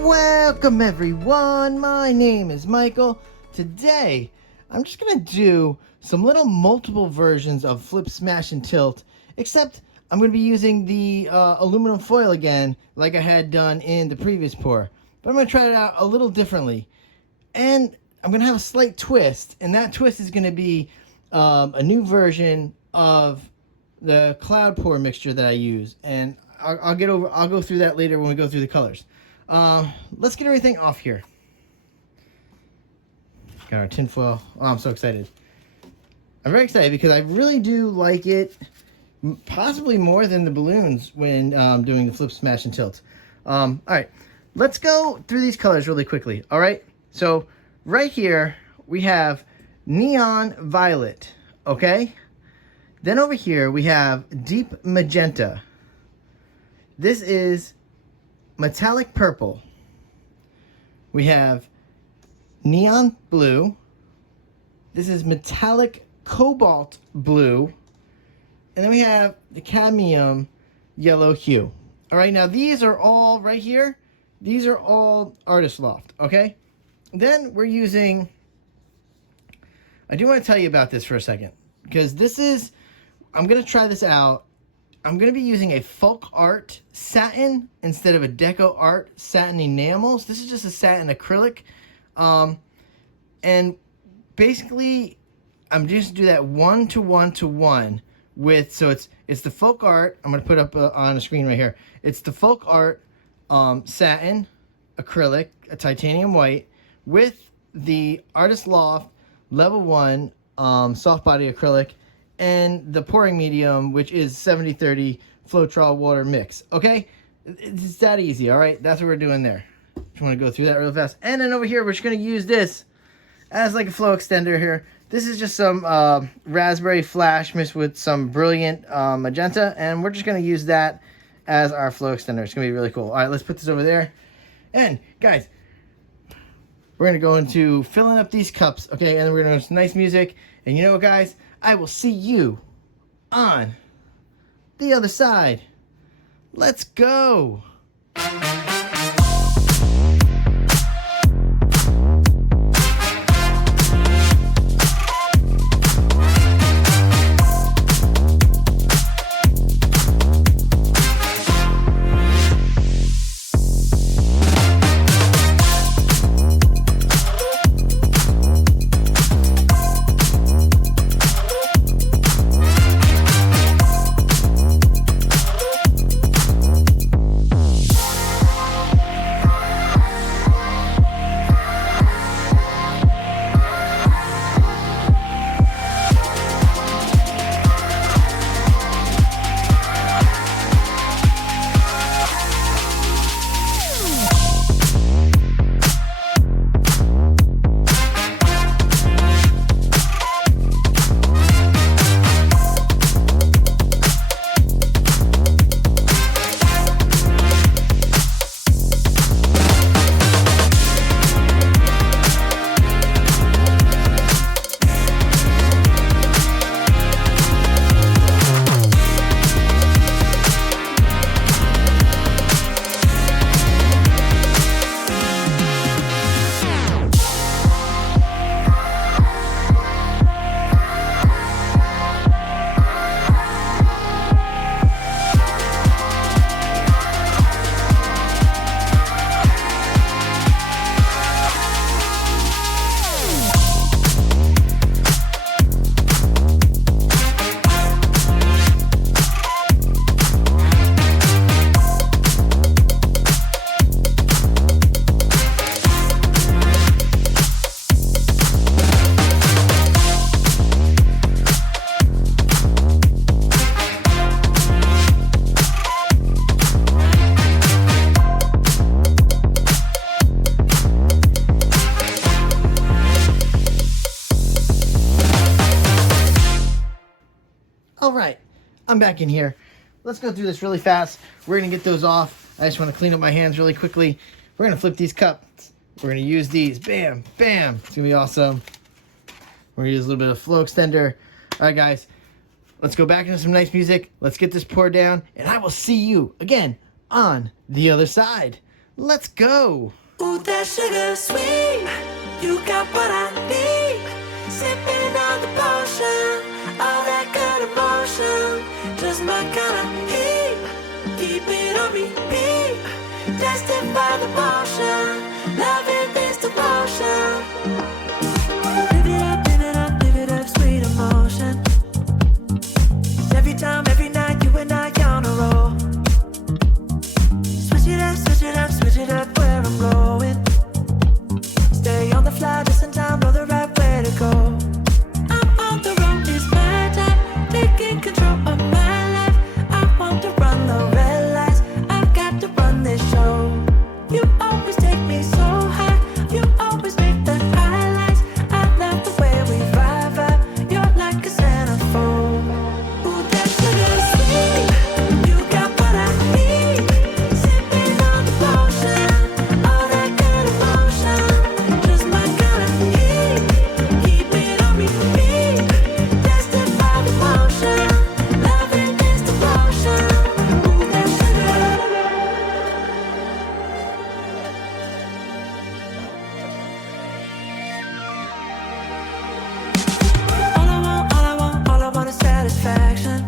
Welcome everyone, my name is Michael. Today, I'm just gonna do some little multiple versions of Flip, Smash, and Tilt, except I'm gonna be using the aluminum foil again, like I had done in the previous pour. But I'm gonna try it out a little differently. And I'm gonna have a slight twist, and that twist is gonna be a new version of the cloud pour mixture that I use. And I'll go through that later when we go through the colors. Let's get everything off here. Got our tinfoil. Oh, I'm so excited. I'm very excited because I really do like it, possibly more than the balloons when doing the Flip, Smash, and Tilt. All right, let's go through these colors really quickly. All right, so right here we have neon violet, okay? Then over here we have deep magenta. This is metallic purple. We have neon blue. This is metallic cobalt blue. And then we have the cadmium yellow hue. All right, now these are all right here. These are all Artist Loft, okay? Then we're using, I do want to tell you about this for a second, because this is, I'm going to try this out. I'm going to be using a folk art satin instead of a deco art satin enamels. This is just a satin acrylic. And basically, I'm just do that 1-to-1-to-1 with, so it's the folk art. I'm going to put up on the screen right here. It's the folk art satin acrylic, a titanium white, with the Artist Loft level 1 soft body acrylic, and the pouring medium, which is 70-30 Floetrol water mix. Okay, it's that easy. All right, that's what we're doing there. Just want to go through that real fast. And then over here, we're just going to use this as like a flow extender here. This is just some raspberry flash mixed with some brilliant magenta, and we're just going to use that as our flow extender. It's going to be really cool. All right, let's put this over there. And guys, we're going to go into filling up these cups, okay? And we're going to have some nice music. And you know what, guys? I will see you on the other side. Let's go. All right, I'm back in here. Let's go through this really fast. We're gonna get those off. I just wanna clean up my hands really quickly. We're gonna flip these cups. We're gonna use these, bam, bam. It's gonna be awesome. We're gonna use a little bit of flow extender. All right, guys, let's go back into some nice music. Let's get this poured down, and I will see you again on the other side. Let's go. Ooh, that sugar sweet, you got what I need. Sipping on the potion, all that good emotion, just my kind of heat. Keep it on repeat, tested by the motion, loving this devotion. Live it up, sweet emotion. Every time, every night, you and I on a roll. Switch it up where I'm going. Stay on the fly just in time, know the right way to go. I'm on the road, it's my time, taking control of my life. I want to run the red lights, I've got to run this show. You always take me so high, you always make the highlights. I love the way we vibe, you're like a centerfold. Ooh, that sugar sweet, you got what I need. Sipping on the potion, all that good emotion, just my kind of heat. Keep it on repeat, tested by the motion, loving this devotion. Ooh, that sugar. All I want is satisfaction.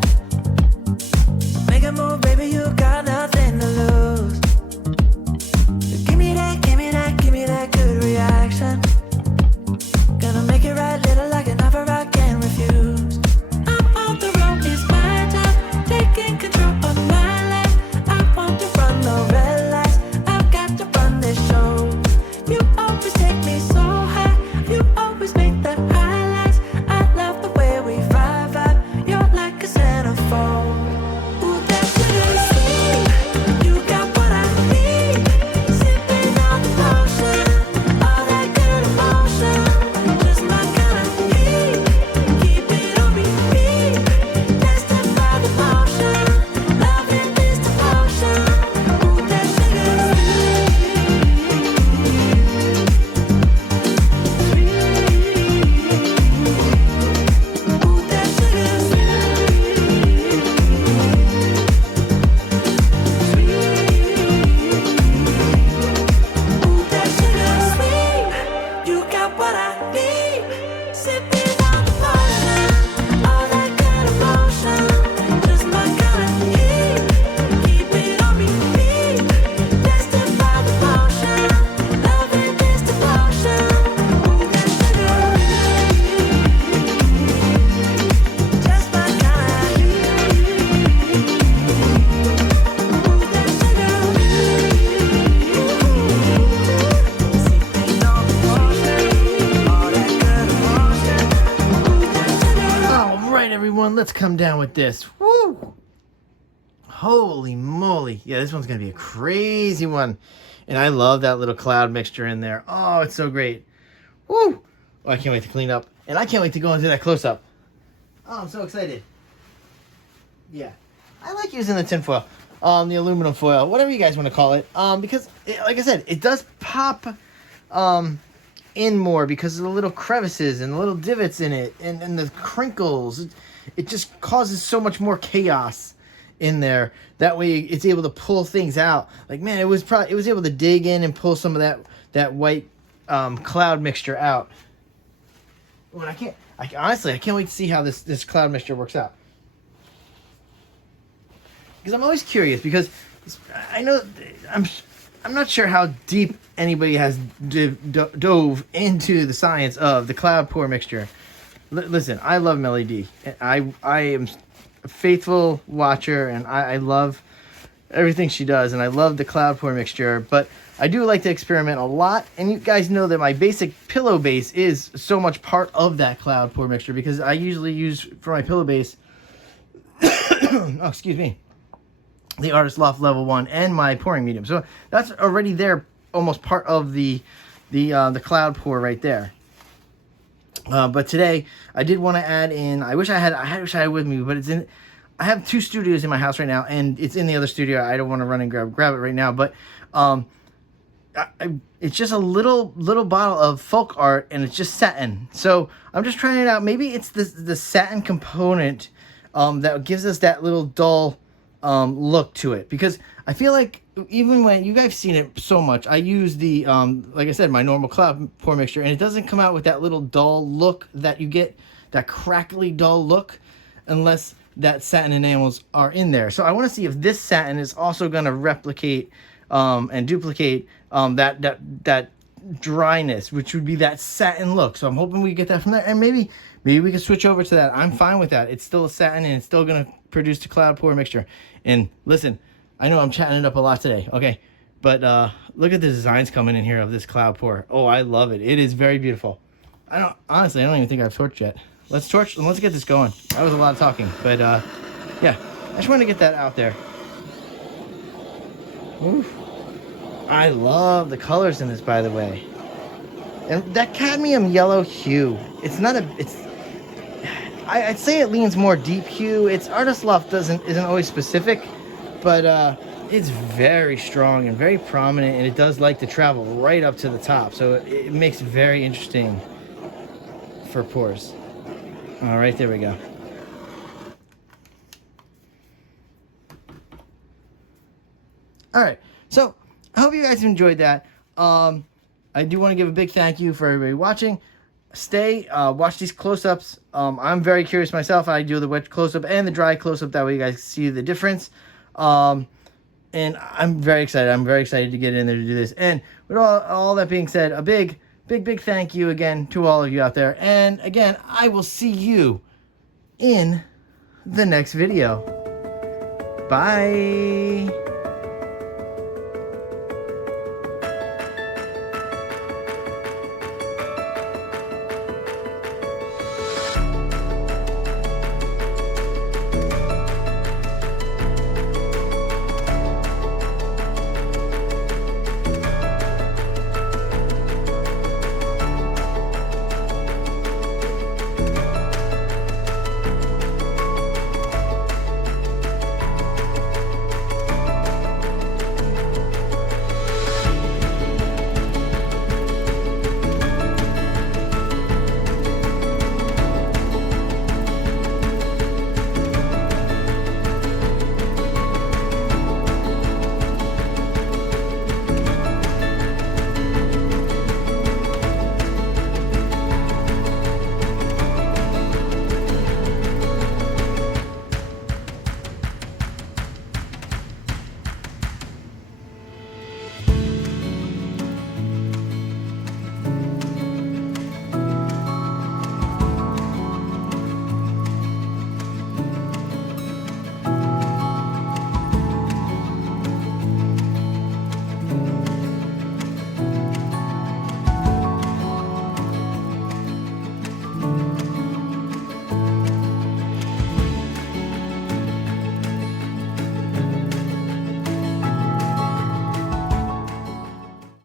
Make a move, baby, you got nothing to lose. Give me that good reaction. Gonna make it right, little like an offer I can't refuse. I'm on the road, it's my time, taking control of my life. I want to run the red lights, I've got to run this show. You always take me so high, you always make the highlights. I love the way we vibe, you're like a centerfold. Ooh, that sugar sweet, you got what I need. Sipping on the potion, all that good emotion, just my kind of heat. Keep it on repeat, tested by the motion, loving this devotion. Ooh, that sugar sweet. Ooh, that sugar Ooh, that sugar sweet, you got what I need. Sipping on the potion, all that good emotion, just my kind of heat. Keep it on repeat, tested by the motion, loving this devotion. Ooh, that sugar, just my kind of heat. Ooh, that sugar. Sipping on the potion, all that good emotion. Ooh, that sugar. All right, everyone, let's come down with this. Woo! Holy moly. Yeah, this one's going to be a crazy one. And I love that little cloud mixture in there. Oh, it's so great. Woo! Oh, I can't wait to clean up. And I can't wait to go into that close-up. Oh, I'm so excited. Yeah. I like using the tin foil, the aluminum foil, whatever you guys want to call it. Because, like I said, it does pop in more because of the little crevices and the little divots in it and the crinkles. It just causes so much more chaos in there. That way it's able to pull things out. Like, man, it was able to dig in and pull some of that white cloud mixture out. When honestly, I can't wait to see how this cloud mixture works out. Because I'm always curious, because I know I'm not sure how deep anybody has dove into the science of the cloud pour mixture. Listen, I love Melly D. I am a faithful watcher, and I love everything she does, and I love the cloud pour mixture, but I do like to experiment a lot, and you guys know that my basic pillow base is so much part of that cloud pour mixture, because I usually use, for my pillow base, oh, excuse me, the Artist Loft Level 1 and my pouring medium. So that's already there, almost part of the cloud pour right there. But today I did want to add in. I wish I had it with me, but it's in. I have 2 studios in my house right now, and it's in the other studio. I don't want to run and grab it right now, but it's just a little bottle of folk art, and it's just satin. So I'm just trying it out. Maybe it's the satin component that gives us that little dull look to it, because I feel like even when you guys seen it so much, I use the like I said, my normal cloud pour mixture, and it doesn't come out with that little dull look that you get, that crackly dull look, unless that satin enamels are in there. So I want to see if this satin is also going to replicate and duplicate that dryness, which would be that satin look. So I'm hoping we get that from there, and maybe we can switch over to that. I'm fine with that. It's still a satin, and it's still going to produce the cloud pour mixture. And listen, I know I'm chatting it up a lot today, okay, but look at the designs coming in here of this cloud pour. Oh, I love it. It is very beautiful. Honestly, I don't even think I've torched yet. Let's torch and let's get this going. That was a lot of talking, but yeah, I just want to get that out there. Oof. I love the colors in this, by the way. And that cadmium yellow hue, I'd say it leans more deep hue. Its Artist Loft isn't always specific, but it's very strong and very prominent, and it does like to travel right up to the top, so it makes it very interesting for pours. All right, there we go. All right, so I hope you guys enjoyed that. I do want to give a big thank you for everybody watching. Watch these close-ups. I'm very curious myself. I do the wet close-up and the dry close-up. That way you guys see the difference. And I'm very excited. I'm very excited to get in there to do this. And with all that being said, a big thank you again to all of you out there. And again, I will see you in the next video. Bye.